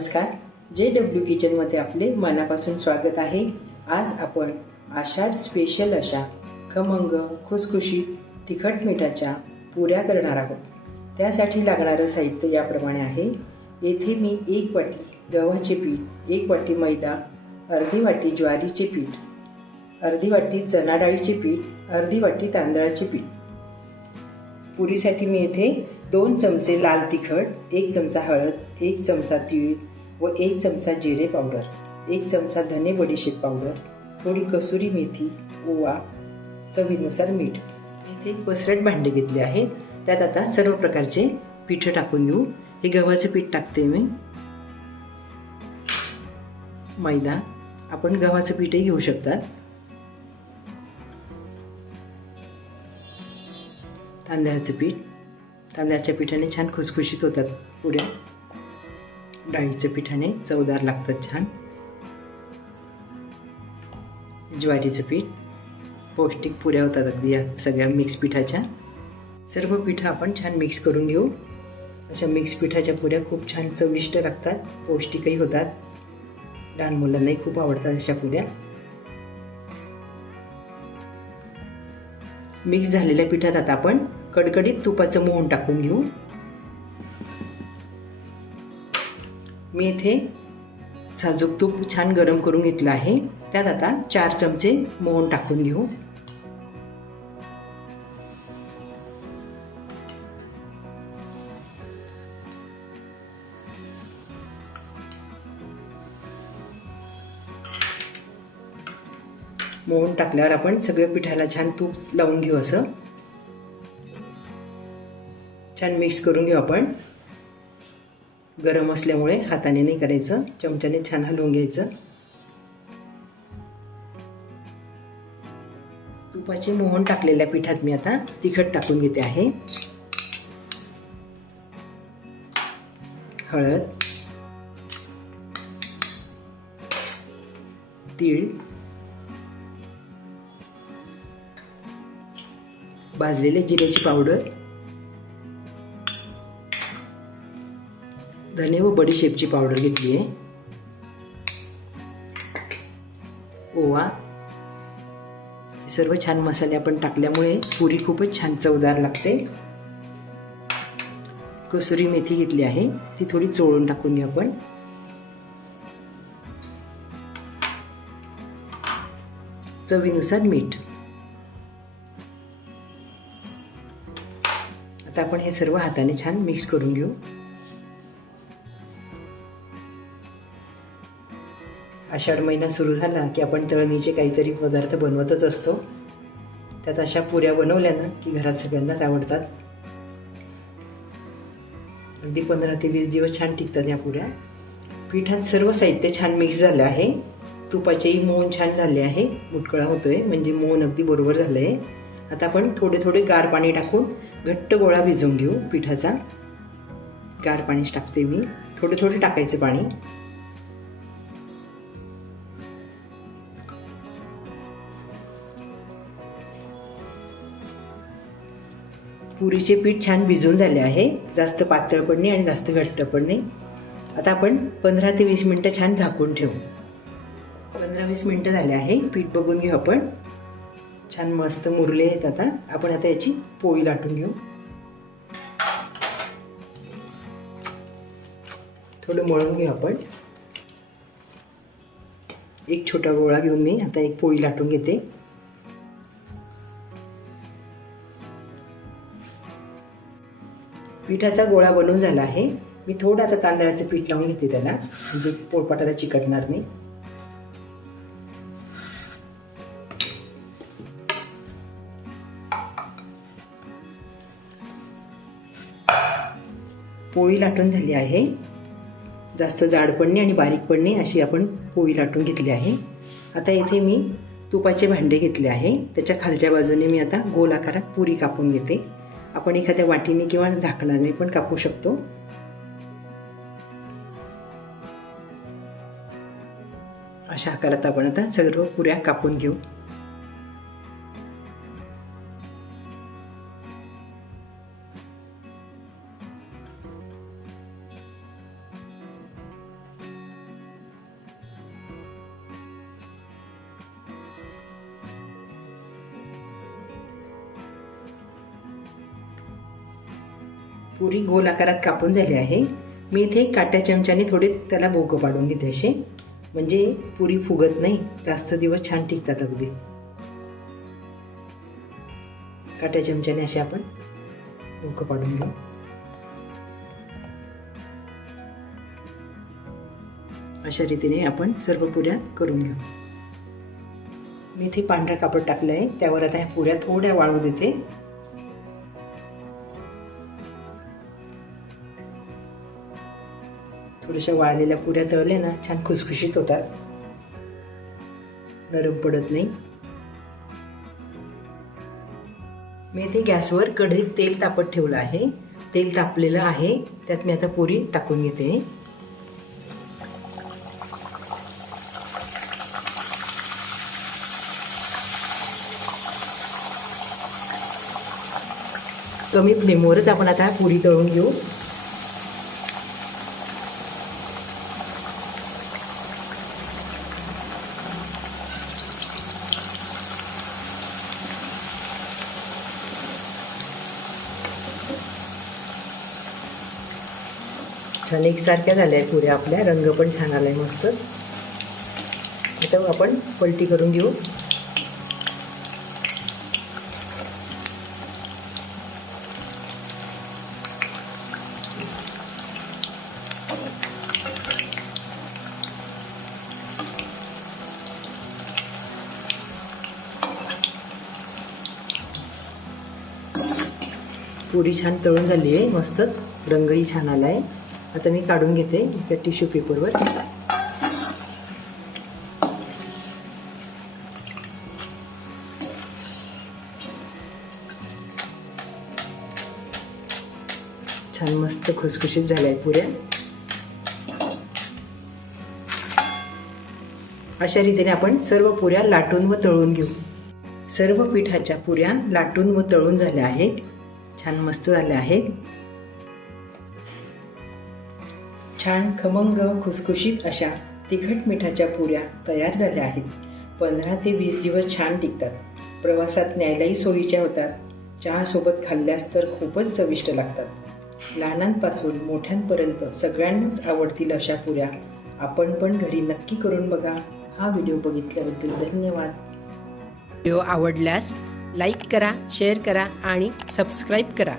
नमस्कार. J W किचनमध्ये आपले मनापासून स्वागत आहे. आज आपण आषाढ स्पेशल अशा खमंग खुसखुशीत तिखट मिठाच्या पुऱ्या करणार आहोत. त्यासाठी लागणारं साहित्य याप्रमाणे आहे. येथे मी एक वाटी गव्हाचे पीठ एक वाटी मैदा अर्धी वाटी ज्वारीचे पीठ अर्धी वाटी चणा डाळीचे पीठ अर्धी वाटी तांदळाचे पीठ. पुरीसाठी मी येथे दोन चमचे लाल तिखट एक चमचा हळद एक चमचा तीळ व एक चमचा जिरे पावडर एक चमचा धने बडीशेप पावडर थोडी कसुरी मेथी ओवा चवीनुसार मीठ. इथे एक पसरट भांडे घेतले आहे त्यात आता सर्व प्रकारचे पीठं टाकून घेऊ. हे गव्हाचं पीठ टाकते मी. मैदा. आपण गव्हाचं पीठही घेऊ शकतात. तांदळाचं पीठ. तांदळाच्या पिठाने छान खुसखुशीत होतात पुढे डाळीच्या पिठाने चवदार लागतात छान. ज्वारीचं पीठ पौष्टिक पुऱ्या होतात अगदी या सगळ्या मिक्स पिठाच्या. सर्व पिठं आपण छान मिक्स करून घेऊ. अशा मिक्स पिठाच्या पुऱ्या खूप छान चविष्ट लागतात पौष्टिकही होतात. लहान मुलांनाही खूप आवडतात अशा पुऱ्या. मिक्स झालेल्या पिठात आता आपण कडकडीत तुपाचं मोहन टाकून घेऊ. मी इथे साजूक तूप छान गरम करून घेतलं आहे. त्यात आता चार चमचे मोहन टाकून घेऊ. मोहन टाकल्यावर आपण सगळ्या पिठाला छान तूप लावून घेऊ असं. छान मिक्स करून घेऊ आपण. गरम असल्यामुळे हाताने नाही करायचं. चमच्याने छान हलवून घ्यायचं. तुपाचे मोहन टाकलेल्या पिठात मी आता तिखट टाकून घेते आहे. हळद तीळ भाजलेले जिऱ्याची पावडर धने व बडीशेपची पावडर घेतली आहे ओवा. सर्व छान मसाले आपण टाकल्यामुळे पुरी खूपच छान चवदार लागते. कसुरी मेथी घेतली आहे ती थोडी चोळून टाकून घेऊ आपण. चवीनुसार मीठ. आता आपण हे सर्व हाताने छान मिक्स करून घेऊ. आषाढ महिना सुरू झाला की आपण तळणीचे काहीतरी पदार्थ बनवतच असतो. त्यात अशा पुऱ्या बनवल्या ना की घरात सगळ्यांनाच आवडतात. अगदी पंधरा ते वीस दिवस छान टिकतात या पुऱ्या. पिठात सर्व साहित्य छान मिक्स झालं आहे. तुपाचेही मोहन छान झाले आहे. मुटकळा होतोय म्हणजे मोहन अगदी बरोबर झालं आहे आता आपण थोडे थोडे गार पाणी टाकून घट्ट गोळा भिजवून घेऊ पिठाचा. गार पाणीच टाकते मी. थोडे थोडे टाकायचे पाणी. पुरीचे पीठ छान भिजून झाले आहे. जास्त पातळ पण नाही आणि जास्त घट्ट पण नाही. आता आपण पंधरा ते वीस मिनटं छान झाकून ठेवू. पंधरा वीस मिनटं झाले आहे. पीठ बघून घेऊ आपण. छान मस्त मुरले आहेत आता. आपण आता याची पोळी लाटून घेऊ. थोडं मळून घेऊ आपण. एक छोटा गोळा घेऊन मी आता एक पोळी लाटून घेते. पिठाचा गोळा बनवून झाला आहे. मी थोडं आता तांदळाचं पीठ लावून घेते त्याला. म्हणजे पोळपाटाला चिकटणार नाही. पोळी लाटून झाली आहे. जास्त जाड पण नाही आणि बारीक पण नाही अशी आपण पोळी लाटून घेतली आहे. आता इथे मी तुपाचे भांडे घेतले आहे. त्याच्या खालच्या बाजूने मी आता गोल आकारात पुरी कापून घेते. आपण एखाद्या वाटीने किंवा झाकणाने पण कापू शकतो. अशा आकारात आपण आता सर्व पुऱ्या कापून घेऊ. पुरी गोल आकारात कापून झाली आहे. मी इथे काट्या चमच्याने थोडे त्याला भोकं पाडून घेते असे. म्हणजे पुरी फुगत नाही जास्त दिवस छान टिकतात अगदी. काट्या चमच्याने असे आपण भोकं पाडून घेऊ. अशा रीतीने आपण सर्व पुऱ्या करून घेऊ. मी इथे पांढरा कापड टाकलं आहे त्यावर आता ह्या पुऱ्या थोड्या वाळू देते. थोड्याशा वाळलेल्या पुऱ्या तळल्या ना छान खुसखुशीत होतात. नरम पडत नाही. मी ते गॅसवर कढईत तेल तापत ठेवलं आहे. तेल तापलेलं आहे. त्यात मी आता पुरी टाकून घेते. कमी फ्लेमवरच आपण आता पुरी तळून घेऊ. छान एकसारख्या झाल्या आहेत पुऱ्या आपल्या. रंग पण छान आलाय मस्त. आता आपण पलटी करून घेऊ. पुरी छान तळून झाली आहे मस्तच. रंगही छान आला आहे आता मी काढून घेते एका टिश्यू पेपरवर. छान मस्त खुसखुशीत झाल्या आहेत पुऱ्या. अशा रीतीने आपण सर्व पुऱ्या लाटून व तळून घेऊ. सर्व पिठाच्या पुऱ्या लाटून व तळून झाल्या आहेत. छान मस्त झाल्या आहेत. छान खमंग खुसखुशीत अशा तिखट मिठाच्या पुऱ्या तयार झाल्या आहेत. पंधरा ते वीस दिवस छान टिकतात. प्रवासात न्यायलाही सोयीच्या होतात. चहासोबत खाल्ल्यास तर खूपच चविष्ट लागतात. लहानांपासून मोठ्यांपर्यंत सगळ्यांनाच आवडतील अशा पुऱ्या. आपण पण घरी नक्की करून बघा. हा व्हिडिओ बघितल्याबद्दल धन्यवाद. व्हिडिओ आवडल्यास लाईक करा शेअर करा आणि सबस्क्राईब करा.